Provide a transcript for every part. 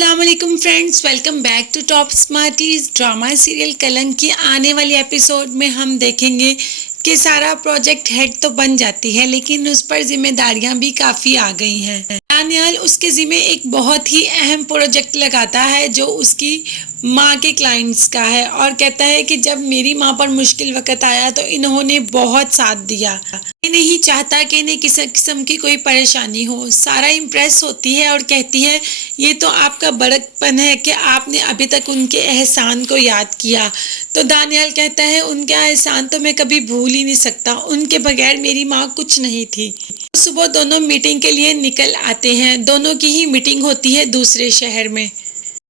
अस्सलामुअलैकुम friends, welcome back to top smarties. Drama serial Kalank की आने वाली एपिसोड में हम देखेंगे कि सारा प्रोजेक्ट हेड तो बन जाती है, लेकिन उस पर जिम्मेदारियां भी काफ़ी आ गई हैं। दानियाल उसके ज़िम्मे एक बहुत ही अहम प्रोजेक्ट लगाता है जो उसकी माँ के क्लाइंट्स का है, और कहता है कि जब मेरी माँ पर मुश्किल वक्त आया तो इन्होंने बहुत साथ दिया। मैं नहीं चाहता कि इन्हें किसी किस्म की कोई परेशानी हो। सारा इम्प्रेस होती है और कहती है ये तो आपका बड़कपन है कि आपने अभी तक उनके एहसान को याद किया। तो दानियाल कहता है उनका एहसान तो मैं कभी भूल ही नहीं सकता, उनके बगैर मेरी माँ कुछ नहीं थी। सुबह दोनों मीटिंग के लिए निकल आते हैं। दोनों की ही मीटिंग होती है दूसरे शहर में।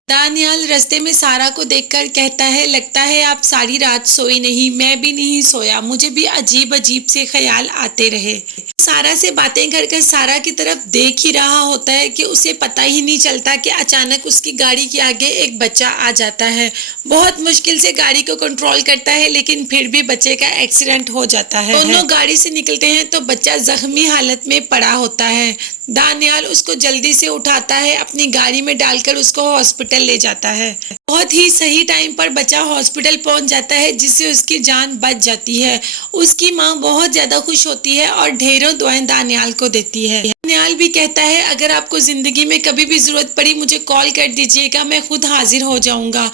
दानियाल रास्ते में सारा को देखकर कहता है लगता है आप सारी रात सोई नहीं, मैं भी नहीं सोया, मुझे भी अजीब अजीब से ख्याल आते रहे। सारा से बातें कर कर सारा की तरफ देख ही रहा होता है कि उसे पता ही नहीं चलता कि अचानक उसकी गाड़ी के आगे एक बच्चा आ जाता है। बहुत मुश्किल से गाड़ी को कंट्रोल करता है, लेकिन फिर भी बच्चे का एक्सीडेंट हो जाता है। दोनों गाड़ी से निकलते हैं तो बच्चा जख्मी हालत में पड़ा होता है। दानियाल उसको जल्दी से उठाता है, अपनी गाड़ी में डालकर उसको हॉस्पिटल ले जाता है। बहुत ही सही टाइम पर बच्चा हॉस्पिटल पहुंच जाता है, जिससे उसकी जान बच जाती है। उसकी माँ बहुत ज्यादा खुश होती है और ढेरों दुआएं दानियाल को देती है। दानियाल भी कहता है अगर आपको जिंदगी में कभी भी जरूरत पड़ी मुझे कॉल कर दीजिएगा, मैं खुद हाजिर हो जाऊंगा।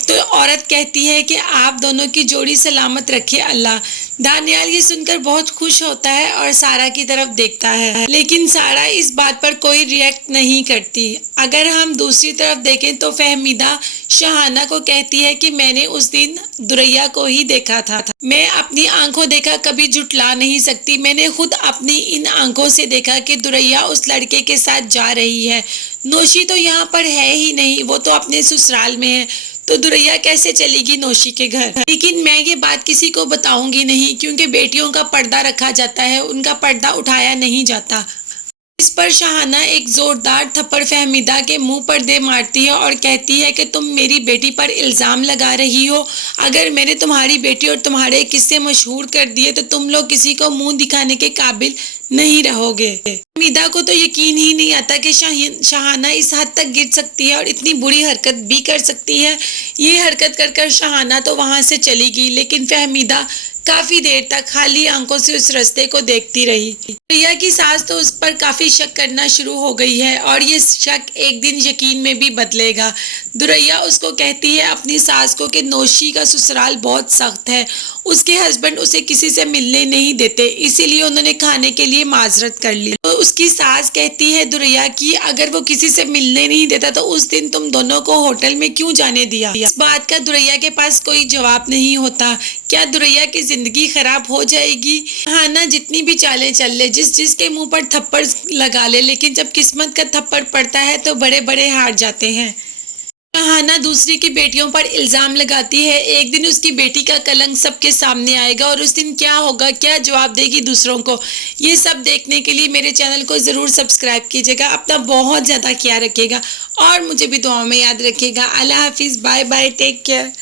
तो औरत कहती है कि आप दोनों की जोड़ी सलामत रखे अल्लाह। दानियाल ये सुनकर बहुत खुश होता है और सारा की तरफ देखता है, लेकिन सारा इस बात पर कोई रिएक्ट नहीं करती। अगर हम दूसरी तरफ देखें तो फहमीदा शहाना को कहती है कि मैंने उस दिन दुरैया को ही देखा था। मैं अपनी आंखों देखा कभी जुटला नहीं सकती। मैंने खुद अपनी इन आंखों से देखा कि दुरैया उस लड़के के साथ जा रही है। नौशी तो यहाँ पर है ही नहीं, वो तो अपने ससुराल में है, तो दुरैया कैसे चलेगी नौशी के घर। लेकिन मैं ये बात किसी को बताऊंगी नहीं, क्योंकि बेटियों का पर्दा रखा जाता है, उनका पर्दा उठाया नहीं जाता। इस पर शहाना एक जोरदार थप्पड़ फहमीदा के मुंह पर दे मारती है और कहती है कि तुम मेरी बेटी पर इल्जाम लगा रही हो। अगर मैंने तुम्हारी बेटी और तुम्हारे किस्से मशहूर कर दिए तो तुम लोग किसी को मुंह दिखाने के काबिल नहीं रहोगे। फहमीदा को तो यकीन ही नहीं आता कि शहाना इस हद तक गिर सकती है और इतनी बुरी हरकत भी कर सकती है। ये हरकत कर कर शहाना तो वहां से चली गई, लेकिन फहमीदा काफी देर तक खाली आंखों से उस रास्ते को देखती रही। दुरैया की सास तो उस पर काफी शक करना शुरू हो गई है और ये शक एक दिन यकीन में भी बदलेगा। दुरैया उसको कहती है अपनी सास को कि नौशी का ससुराल बहुत सख्त है, उसके हस्बैंड उसे किसी से मिलने नहीं देते, इसीलिए उन्होंने खाने के लिए माजरत कर ली। तो उसकी सास कहती है दुरैया की अगर वो किसी से मिलने नहीं देता तो उस दिन तुम दोनों को होटल में क्यों जाने दिया। इस बात का दुरैया के पास कोई जवाब नहीं होता। क्या दुरैया की जिंदगी खराब हो जाएगी? शहाना जितनी भी चालें चल ले, जिसके मुंह पर थप्पड़ लगा ले, लेकिन जब किस्मत का थप्पड़ पड़ता है तो बड़े बड़े हार जाते हैं। शहाना दूसरी की बेटियों पर इल्जाम लगाती है। एक दिन उसकी बेटी का कलंक सबके सामने आएगा और उस दिन क्या होगा, क्या जवाब देगी दूसरों को, ये सब देखने के लिए मेरे चैनल को ज़रूर सब्सक्राइब कीजिएगा। अपना बहुत ज़्यादा ख्याल रखिएगा और मुझे भी दुआओं में याद रखिएगा। अल्लाह हाफिज़, बाय बाय, टेक केयर।